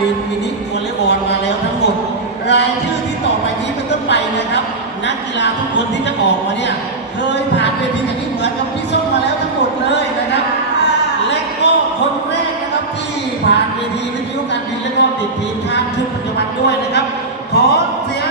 ดินมินิวอลเลย์บอลมาแล้วทั้งหมด รายชื่อที่ต่อไปนี้เป็นต้นไปนะครับ นักกีฬาทุกคนที่จะออกมาเนี่ยเคยผ่านเวทีอย่นี้เหมือนกับพี่ส้มมาแล้วทั้งหมดเลยนะครับ และก็คนแรกนะครับที่ผ่านเวทีวิทยุการบินและก็ติดทีมชาติชุดปัจจุบันด้วยนะครับ ขอเสียง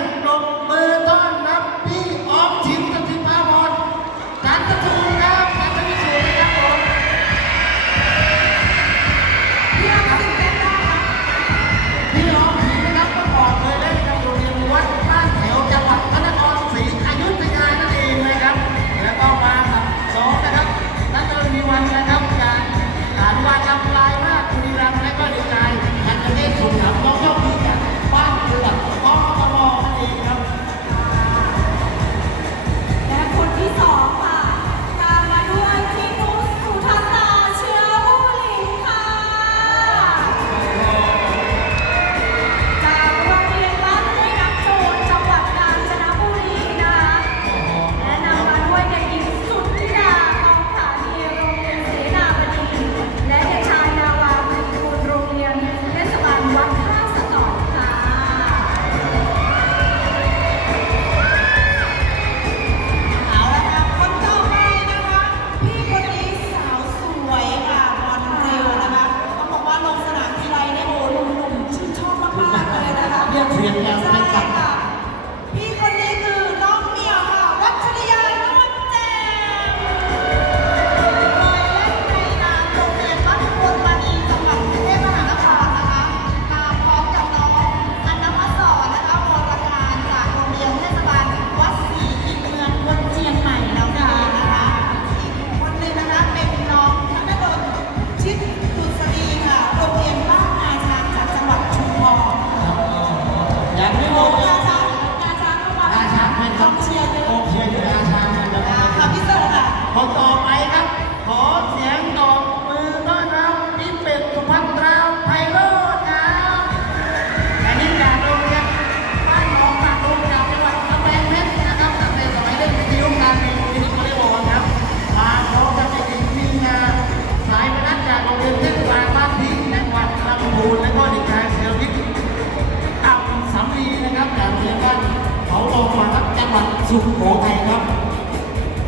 สุขโขทัยครับ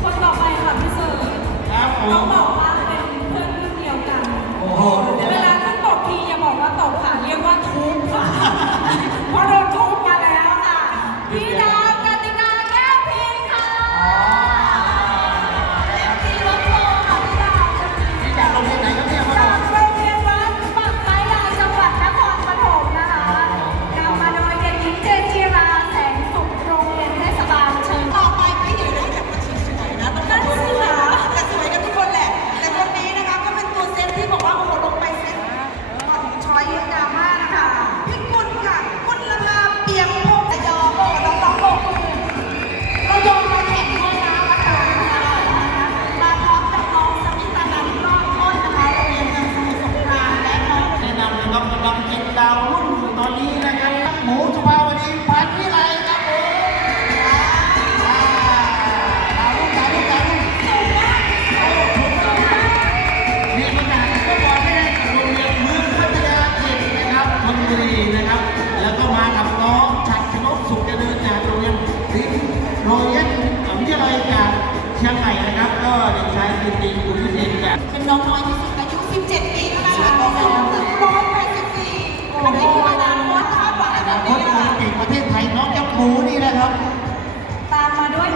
คนต่อไปค่ะพี่เสิร์ฟครับผม ตามมาด้วย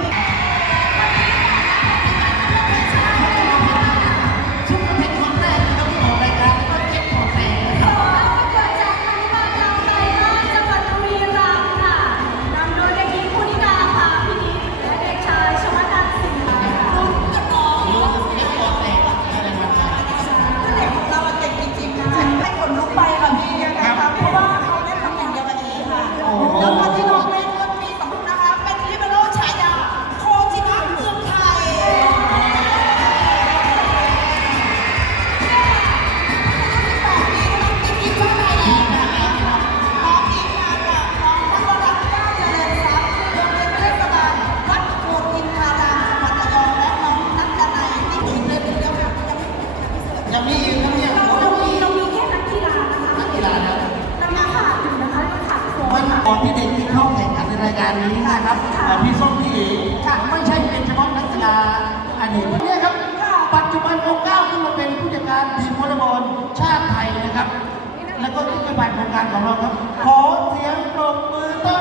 นะครับ แล้วก็นโยบายโครงการของเราครับ ขอเสียงปรบมือต้อน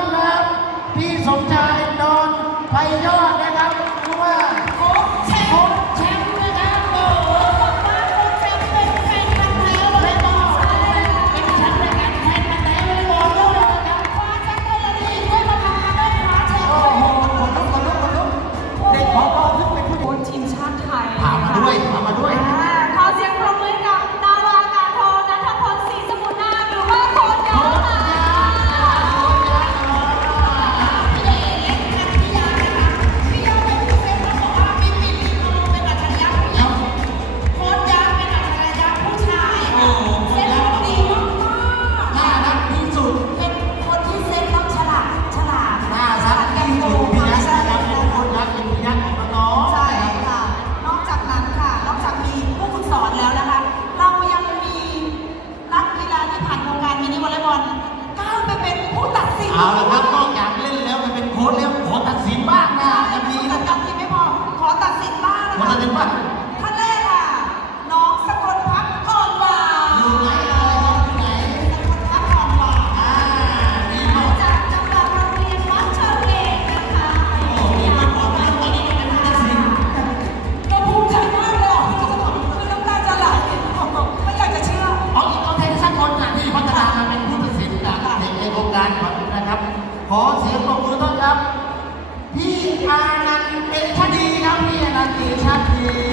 ากนะอันนี้ตัดกรรทีไม่พอ ขอตัดสินบ้างนะขอตั อานันต์เป็นพอดีครับพี่อนันต์ดีชาติดี